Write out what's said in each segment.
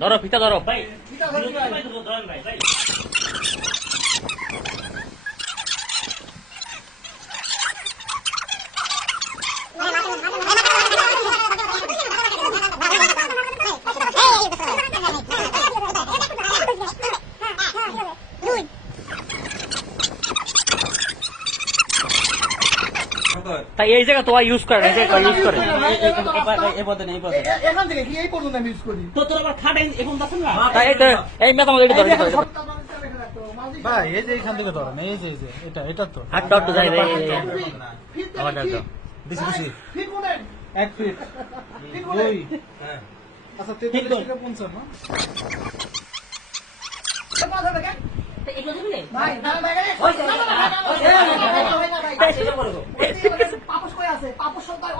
ধরো ফিতা ধরো ভাই। তাই এই জায়গা তো ইউজ করে এই জায়গা ইউজ করে এই পথে নেই পথে এখান থেকে কি এই পর্যন্ত আমি ইউজ করি তো তোর আবার খাট এখন দাস না তাই এটা এই মেয়ে এটা ধরে ভাই এই যে এইখান থেকে ধরেন এই যে এই যে এটা এটা তো হাত ডট যাই রে আমার দাও বেশি বেশি ঠিক বলেন এক ফিট হ্যাঁ আচ্ছা 33 থেকে 50 না ভাই ভাই ভাই ওই না ভাই ওই না ভাই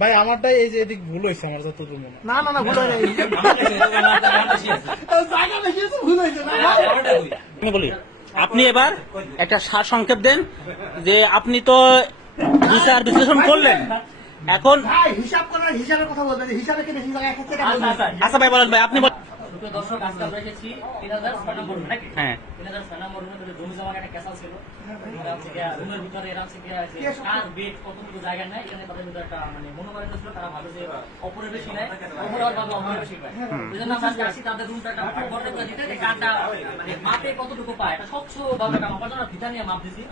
ভাই আমারটা এই যে এদিক ভুল হয়েছে আমার যত মনে না না না ভুল হয় নাই জায়গা বেশি আছে, ভুল হয়েছে না? আমি বলি আপনি এবার একটা সার সংক্ষেপ দেন যে আপনি তো বিচার বিশ্লেষণ করলেন। এখন ভাই হিসাব করার হিসাবের কথা বলবেন হিসাবে আচ্ছা, আচ্ছা। আচ্ছা ভাই বলেন ভাই আপনি দুটো দর্শক আজকে আমরা এসেছি। তিন হাজার ছয় নম্বর নাকি? হ্যাঁ। তিন হাজার ছয় নম্বর রুমে জমি জমা একটা ক্যাসাল ছিল। এরা হচ্ছে গিয়া রুমের ভিতরে এরা হচ্ছে কার বেড কতটুকু জায়গা নেয় এখানে তাদের ভিতরে একটা মানে মনোমালিন্য ছিল। তারা ভাবে যে অপরের বেশি নেয় অপর ভাবে অপরের বেশি পায়। এই জন্য আমরা আজকে আসছি তাদের রুমটা একটা বড় করে দিতে যে কারটা মানে মাপে কতটুকু পায় এটা স্বচ্ছ ভাবে একটা মাপার জন্য ভিতা নিয়ে মাপ দিছি।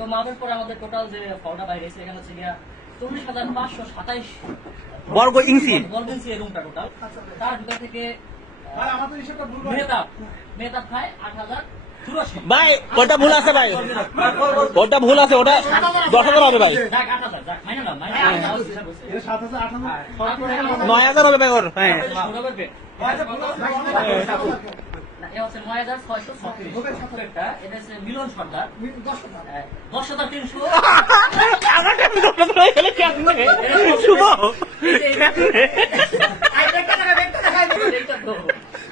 তো মাপের পরে আমাদের টোটাল যে ফলটা বাইরে এসে এখানে হচ্ছে গিয়া চল্লিশ হাজার পাঁচশো সাতাইশ বর্গ ইঞ্চি। বর্গ ইঞ্চি রুমটা টোটাল তার ভিতর থেকে ভাই ওটা ভুল আছে ভাই। ওটা ভুল আছে ওটা দশ হাজার হবে ভাই। নয় হাজার হবে ভাই ওর। হ্যাঁ। মিলন সর্দার। দশ হাজার। তিনশো।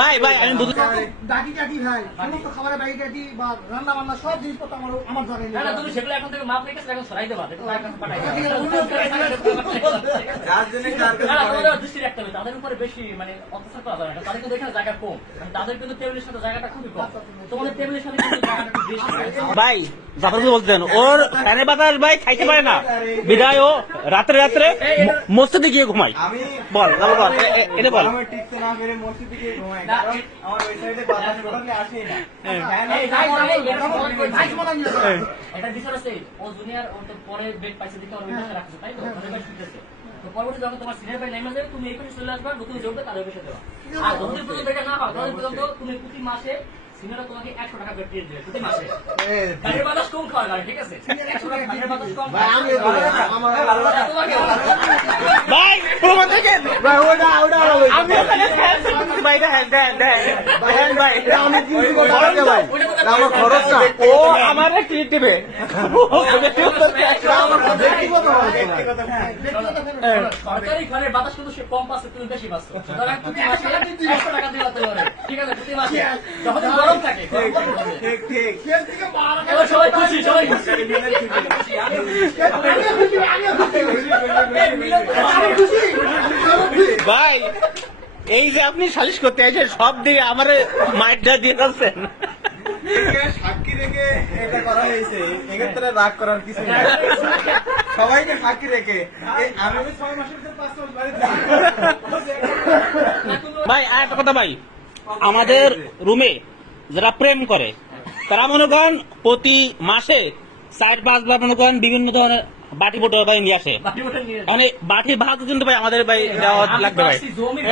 ভাই ভাই আমি বুঝতে ডাকি টাকি ভাই সমস্ত খাবারের বাড়ি টাকি বা রান্না বান্না সব জিনিসপত্র আমার আমার জায়গায় না, তুমি সেগুলো এখন থেকে মাপ রেখেছো, এখন সরাই দেবা, তোমাদের দৃষ্টি রাখতে হবে, তাদের উপরে বেশি মানে অত্যাচার করা যাবে না, তাদের কিন্তু এখানে জায়গা কম মানে তাদের কিন্তু টেবিলের সাথে জায়গাটা খুবই কম। তোমাদের টেবিলের সাথে কিন্তু জায়গাটা একটু বেশি ভাই বলতেন ওর বাতাস ভাই খাইতে পারে না। বিদায় ও রাত্রে রাত্রে মসজিদে গিয়ে ঘুমাই। বল এটা বল। পরবর্তী যখন তোমার সিনিয়র ভাই যাবে তুমি এখানে চলে আসবা নতুন যোগটা তাদের দেওয়া। আর তুমি প্রতি মাসে সিনিয়র তোমাকে একশো টাকা বেড দিয়ে প্রতি মাসে। গাড়ির বাতাস কম খাওয়া লাগে ঠিক আছে? গাড়ির বাতাস কম ভাই আমি আমার ভালো লাগে তোমাকে। ভাই প্রমাণ থেকে ভাই ওটা ওটা আমি ওখানে ফ্যান ভাই দেন দেন দেন ভাই ভাই। এটা কিছু কথা আছে ভাই। আমার খরচ না। ও আমার ট্রিট দিবে। হ্যাঁ। সরকারি ঘরের বাতাস কিন্তু সে কম পাচ্ছে তুমি বেশি পাচ্ছ। সুতরাং প্রতি মাসে একশো টাকা রাখতে পারে ঠিক আছে? প্রতি মাসে। যখন গরম থাকে। ঠিক ঠিক সবাই খুশি সবাই খুশি। খুশি। আমি খুশি। আমি খুশি। ভাই এই যে আপনি সালিশ করতে এসে সব দিয়ে আমার মাইটটা দিয়ে যাচ্ছেন সাক্ষী রেখে এটা করা হয়েছে। এক্ষেত্রে রাগ করার কিছু নেই। সবাইকে সাক্ষী রেখে। আমি ছয় মাসের ভাই আর একটা কথা ভাই। আমাদের রুমে যারা প্রেম করে তারা মনে করেন প্রতি মাসে চার পাঁচ বা মনে করেন বিভিন্ন ধরনের বাটি বোটো ভাই নিয়ে আসে। মানে বাটি ভাত কিন্তু ভাই আমাদের ভাই দেওয়া লাগবে ভাই। জমি